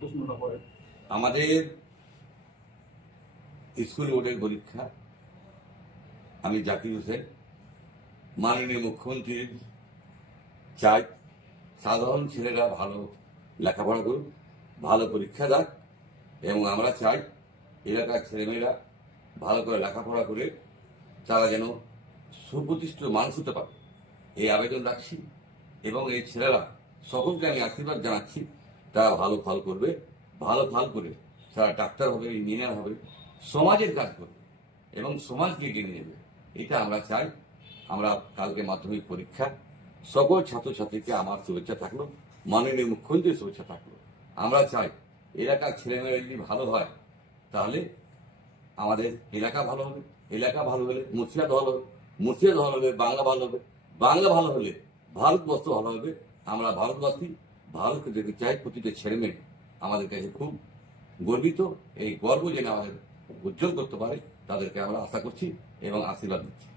প্রশ্নটা পড়ে। আমাদের স্কুল বোর্ডের পরীক্ষা। আমি জাকির হোসেন, মাননীয় মুখ্যমন্ত্রীর চাই সাধারণ ছেলেরা ভালো লেখাপড়া করুক, ভালো পরীক্ষা দেয়, এবং আমরা চাই এলাকার ছেলেমেয়েরা ভালো করে লেখাপড়া করে তারা যেন সুপ্রতিষ্ঠিত মানুষ হতে পারে, এই আবেদন রাখছি। এবং এই ছেলেরা সকলকে আমি আশীর্বাদ জানাচ্ছি, তারা ভালো ফল করবে, ভালো ফল করে তারা ডাক্তার হবে, ইঞ্জিনিয়ার হবে, সমাজের কাজ করবে এবং সমাজকে এগিয়ে নিয়ে যাবে। এটা আমরা চাই। আমরা কালকে মাধ্যমিক পরীক্ষা, সকল ছাত্রছাত্রীকে আমার শুভেচ্ছা থাকলো, মাননীয় মুখ্যমন্ত্রীর শুভেচ্ছা থাকলো। আমরা চাই এলাকার ছেলেমেয়েরা যদি ভালো হয় তাহলে আমাদের এলাকা ভালো হবে, এলাকা ভালো হলে মুর্শিদাবাদ ভালো হবে, মুর্শিদাবাদ ভালো হলে বাংলা ভালো হবে, বাংলা ভালো হলে ভারতবর্ষ ভালো হবে। আমরা ভারতবাসী, ভারতকে দেখতে চাই। প্রতিটা ছেলেমেয়ে আমাদের কাছে খুব গর্বিত। এই গর্ব যেন আমাদের উজ্জ্বল করতে পারে, তাদেরকে আমরা আশা করছি এবং আশীর্বাদ দিচ্ছি।